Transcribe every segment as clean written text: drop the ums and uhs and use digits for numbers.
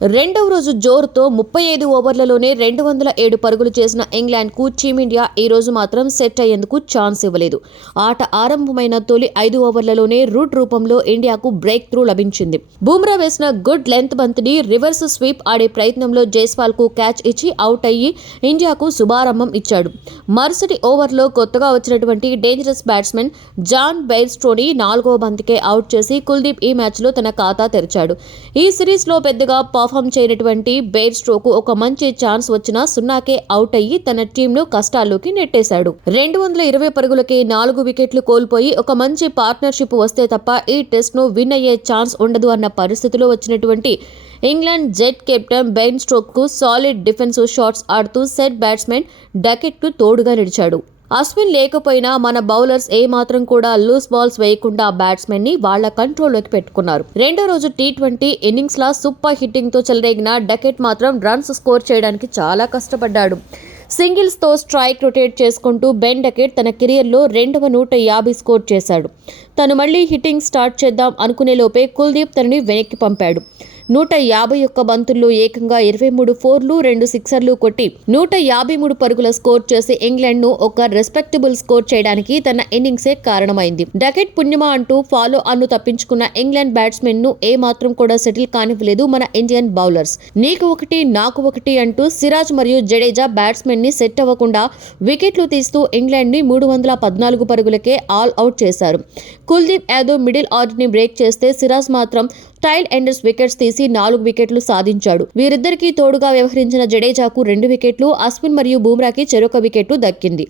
రెండవ రోజు జోరుతో 35 ఓవర్లలోనే 207 పరుగులు చేసిన ఇంగ్లాండ్కు టీమిండియా ఈ రోజు మాత్రం సెట్ అయ్యేందుకు ఛాన్స్ ఇవ్వలేదు. ఆట ఆరంభమైన తొలి 5 ఓవర్లలోనే రూట్ రూపంలో ఇండియాకు బ్రేక్ త్రూ లభించింది. బుమ్రా వేసిన గుడ్ లెంత్ బంతిని రివర్స్ స్వీప్ ఆడే ప్రయత్నంలో జైస్వాల్కు క్యాచ్ ఇచ్చి అవుట్ అయ్యి ఇండియాకు శుభారంభం ఇచ్చాడు. మరుసటి ఓవర్లో కొత్తగా వచ్చినటువంటి డేంజరస్ బ్యాట్స్మెన్ జాన్ బెయిర్స్టోని 4వ బంతికే అవుట్ చేసి కుల్దీప్ ఈ మ్యాచ్లో తన ఖాతా తెరిచాడు. ఈ సిరీస్లో పెద్దగా పర్ఫామ్ చేయనటువంటి బెయిర్స్టోకు ఒక మంచి ఛాన్స్ వచ్చినా 0కే అవుట్ అయ్యి తన టీంను కష్టాల్లోకి నెట్టేశాడు. 220 పరుగులకే 4 వికెట్లు కోల్పోయి ఒక మంచి పార్ట్నర్షిప్ వస్తే తప్ప ఈ టెస్ట్ను విన్ అయ్యే ఛాన్స్ ఉండదు అన్న పరిస్థితిలో వచ్చినటువంటి ఇంగ్లాండ్ జెట్ కెప్టెన్ బెన్ స్టోక్స్కు సాలిడ్ డిఫెన్సివ్ షాట్స్ ఆడుతూ సెట్ బ్యాట్స్మెన్ డకెట్కు తోడుగా నిలిచాడు. అశ్విన్ లేకపోయినా మన బౌలర్స్ ఏమాత్రం కూడా లూస్ బాల్స్ వేయకుండా బ్యాట్స్మెన్ ని వాళ్ల కంట్రోల్లోకి పెట్టుకున్నారు. రెండో రోజు టీ20 ఇన్నింగ్స్ లా సూపర్ హిట్టింగ్ తో చెలరేగిన డకెట్ మాత్రం రన్స్ స్కోర్ చేయడానికి చాలా కష్టపడ్డాడు. సింగిల్స్ తో స్ట్రైక్ రొటేట్ చేసుకుంటూ బెన్ డకెట్ తన కెరియర్లో 250 స్కోర్ చేశాడు. తను మళ్లీ హిట్టింగ్ స్టార్ట్ చేద్దాం అనుకునే లోపే కుల్దీప్ తనని వెనక్కి పంపాడు. 151 బంతుల్లో ఏకంగా 23 ఫోర్లు 2 సిక్సర్లు కొట్టి 153 పరుగుల స్కోర్ చేసి ఇంగ్లాండ్ ను ఒక రెస్పెక్టబుల్ స్కోర్ చేయడానికి తన ఇన్నింగ్సే కారణమైంది. డకెట్ పుణ్యమా అంటూ ఫాలో అన్ను తప్పించుకున్న ఇంగ్లాండ్ బ్యాట్స్మెన్ ను ఏ మాత్రం కూడా సెటిల్ కానివ్వలేదు మన ఇండియన్ బౌలర్స్. నీకు ఒకటి నాకు ఒకటి అంటూ సిరాజ్ మరియు జడేజా బ్యాట్స్మెన్ ని సెట్ అవ్వకుండా వికెట్లు తీస్తూ ఇంగ్లాండ్ ని 314 పరుగులకే ఆల్ అవుట్ చేశారు. కుల్దీప్ యాదవ్ మిడిల్ ఆర్డర్ ని బ్రేక్ చేస్తే సిరాజ్ మాత్రం టైల్ ఎండర్స్ వికెట్స్ తీసి 4 వికెట్లు సాధించాడు. వీరిద్దరికీ తోడుగా వ్యవహరించిన జడేజాకు 2 వికెట్లు, అశ్విన్ మరియు బుమ్రాకి చెరొక వికెట్ దక్కింది.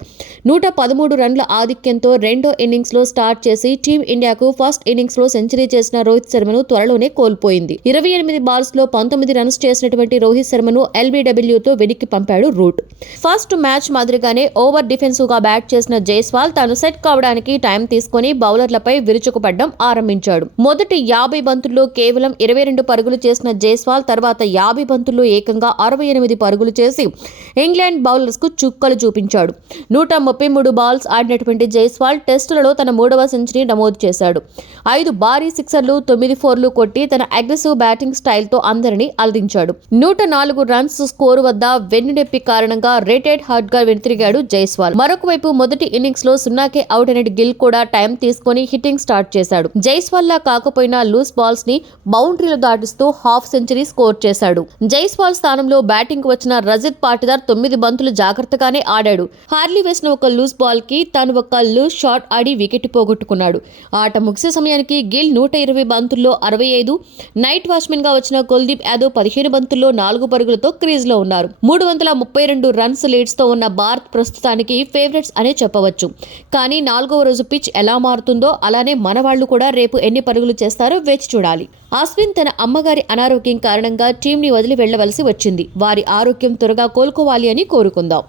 113 రన్ల ఆధిక్యంతో రెండో ఇన్నింగ్స్ లో స్టార్ట్ చేసి టీం ఇండియాకు ఫస్ట్ ఇన్నింగ్స్ లో సెంచరీ చేసిన రోహిత్ శర్మను త్వరలోనే కోల్పోయింది. 28 బాల్స్ లో 19 రన్స్ చేసినటువంటి రోహిత్ శర్మను ఎల్బీడబ్ల్యూతో వెనక్కి పంపాడు రూట్. ఫస్ట్ మ్యాచ్ మాదిరిగానే ఓవర్ డిఫెన్సివ్ గా బ్యాట్ చేసిన జైస్వాల్ తాను సెట్ కావడానికి టైం తీసుకుని బౌలర్లపై విరుచుకుపడ్డం ఆరంభించాడు. మొదటి 50 బంతుల్లో కేవలం 22 పరుగులు చేసిన జైస్వాల్ తర్వాత 50 బంతుల్లో ఏకంగా 68 పరుగులు చేసి ఇంగ్లాండ్ బౌలర్స్ కు చుక్కలు చూపించాడు. 133 బాల్స్ ఆడినటువంటి జైస్వాల్ టెస్టులలో తన 3వ సెంచరీ నమోదు చేశాడు. 5 భారీ సిక్సర్లు 9 ఫోర్లు కొట్టి తన అగ్రెసివ్ బ్యాటింగ్ స్టైల్ తో అందరినీ అలరించాడు. 104 రన్స్ స్కోరు వద్ద వెన్నునొప్పి కారణంగా రేటెడ్ హార్ట్ గా వెనుతిరిగాడు జైస్వాల్. మరొక వైపు మొదటి ఇన్నింగ్స్ లో 0కే అవుట్ అయిన గిల్ కూడా టైం తీసుకుని హిట్టింగ్ స్టార్ట్ చేశాడు. జైస్వాల్ లా కాకపోయినా లూస్ బాల్స్ ని బౌండరీలు దాటిస్తూ హాఫ్ సెంచరీ స్కోర్ చేశాడు. జైస్వాల్ స్థానంలో బ్యాటింగ్ వచ్చిన రజిత్ పాటిదార్ 9 బంతులు జాగ్రత్తగానే ఆడాడు. హార్లీ వేసిన ఒక లూస్ బాల్ కి తాను ఒక లూస్ షాట్ ఆడి వికెట్ పోగొట్టుకున్నాడు. ఆట ముగిసే సమయానికి గిల్ 120 బంతుల్లో 65, నైట్ వాచ్మెన్ గా వచ్చిన కుల్దీప్ యాదవ్ 15 బంతుల్లో 4 పరుగులతో క్రీజ్ లో ఉన్నారు. 332 రన్స్ లీడ్స్ తో ఉన్న భారత్ ప్రస్తుతానికి ఫేవరెట్స్ అనే చెప్పవచ్చు. కానీ 4వ రోజు పిచ్ ఎలా మారుతుందో అలానే మనవాళ్లు కూడా రేపు ఎన్ని పరుగులు చేస్తారో వేచి చూడాలి. అశ్విన్ తన అమ్మగారి అనారోగ్యం కారణంగా టీంని వదిలి వెళ్లవలసి వచ్చింది. వారి ఆరోగ్యం త్వరగా కోలుకోవాలి అని కోరుకుందాం.